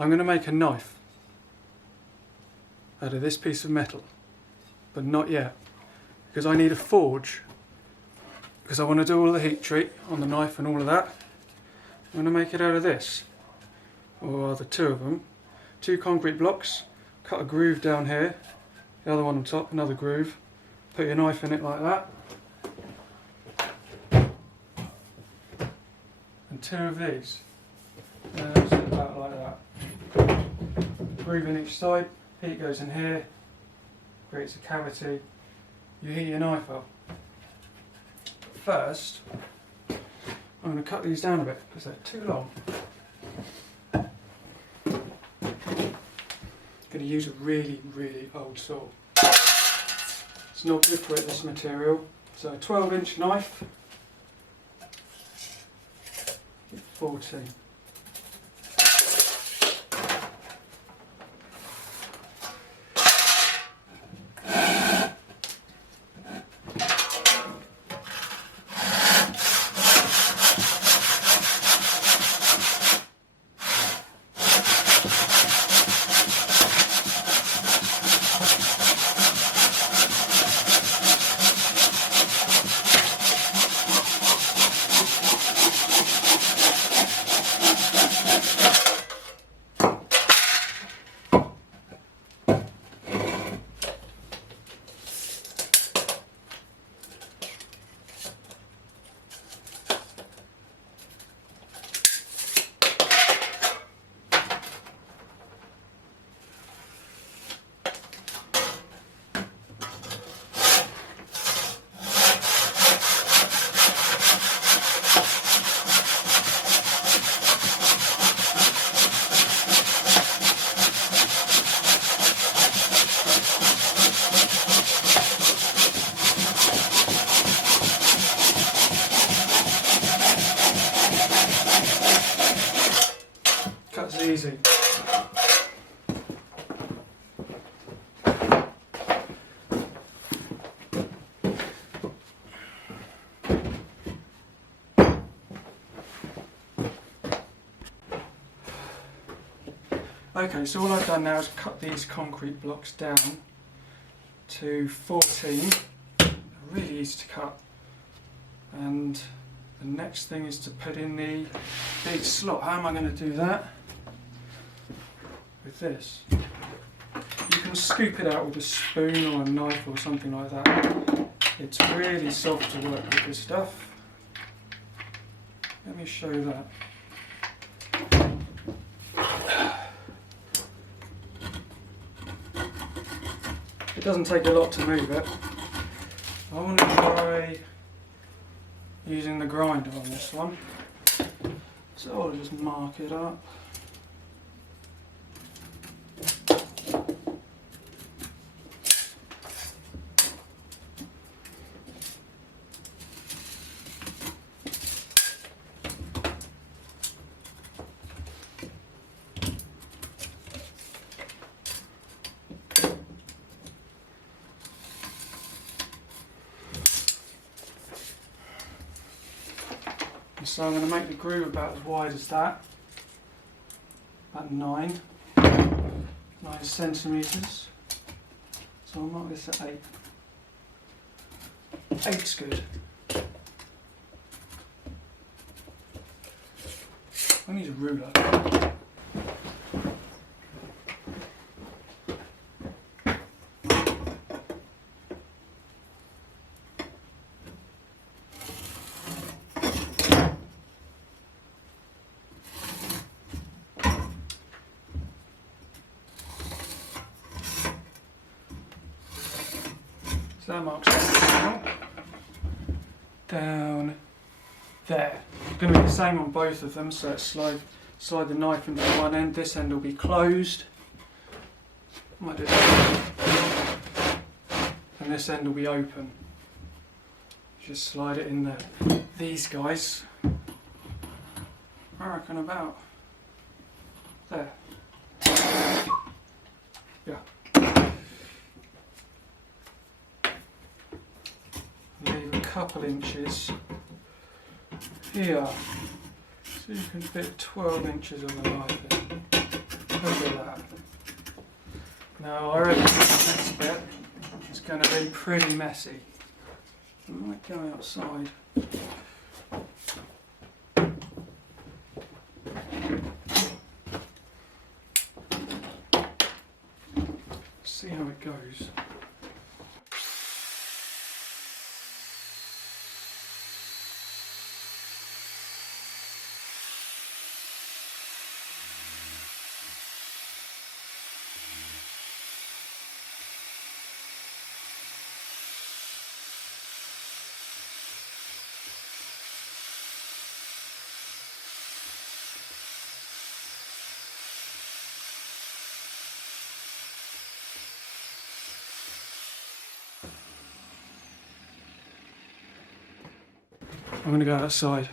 I'm going to make a knife out of this piece of metal, but not yet, because I need a forge, because I want to do all the heat treat on the knife and all of that. I'm going to make it out of this, or the two of them, 2 concrete blocks, cut a groove down here, the other one on top, another groove, put your knife in it like that, and 2 of these, and that's about like that. Groove in each side, heat goes in here, creates a cavity, you heat your knife up. First, I'm going to cut these down a bit because they're too long. I'm going to use a really, really old saw. It's not good for it, this material. So a 12-inch knife, 14. Cuts easy. Okay, so all I've done now is cut these concrete blocks down to 14. They're really easy to cut. And the next thing is to put in the big slot. How am I going to do that? With this. You can scoop it out with a spoon or a knife or something like that. It's really soft to work with this stuff. Let me show you that. It doesn't take a lot to move it. I want to try using the grinder on this one. So I'll just mark it up. So I'm going to make the groove about as wide as that, about 9 centimetres. So I'll mark this at 8. 8's good. I need a ruler. So that marks that down there. It's going to be the same on both of them, so slide the knife into one end, this end will be closed. Might do that. And this end will be open. Just slide it in there. These guys, I reckon about there. Yeah. Leave a couple inches here, so you can fit 12 inches of the knife in. Look at that. Now I reckon this next bit is going to be pretty messy. I might go outside. See how it goes. I'm going to go outside.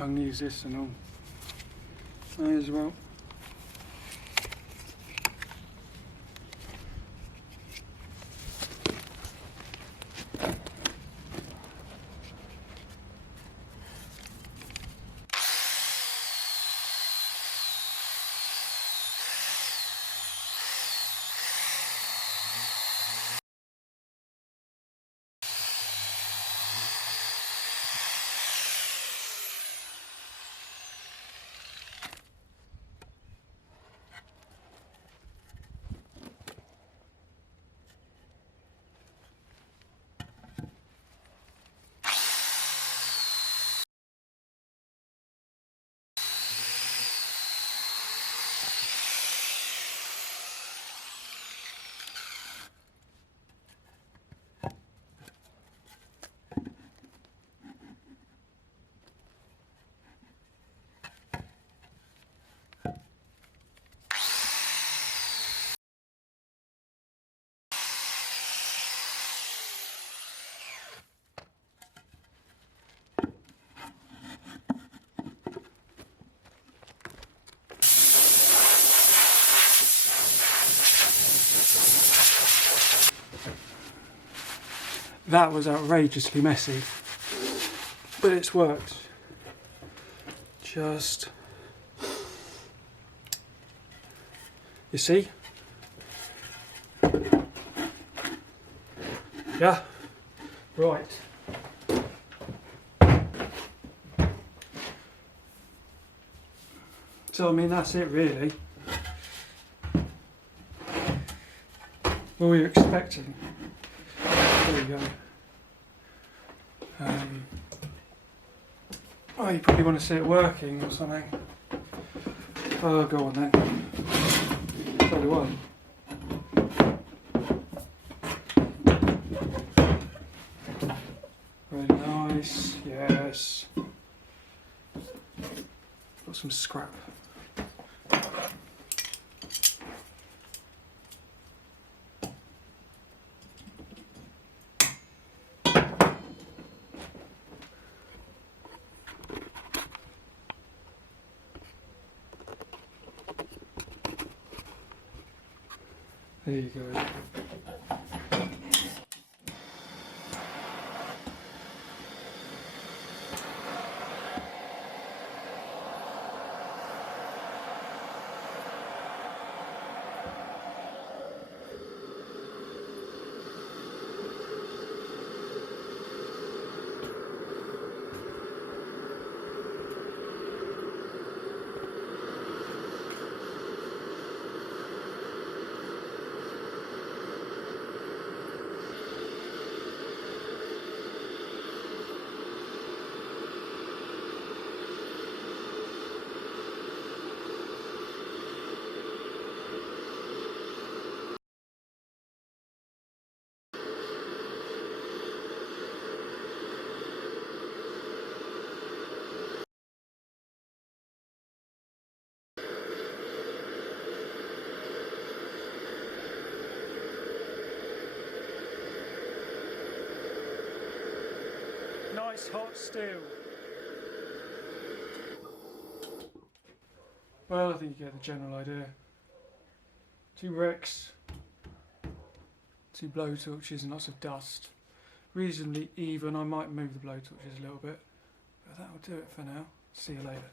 I can use this and all. May as well. That was outrageously messy, but it's worked. Just, you see? Yeah, right. So I mean that's it really. What were you expecting? There we go. Oh, you probably want to see it working or something. Oh, go on then. So do I. Really nice, yes. Got some scrap. There you go. nice hot steel. Well, I think you get the general idea. 2 wrecks, 2 blowtorches and lots of dust. Reasonably even. I might move the blowtorches a little bit, but that will do it for now. See you later.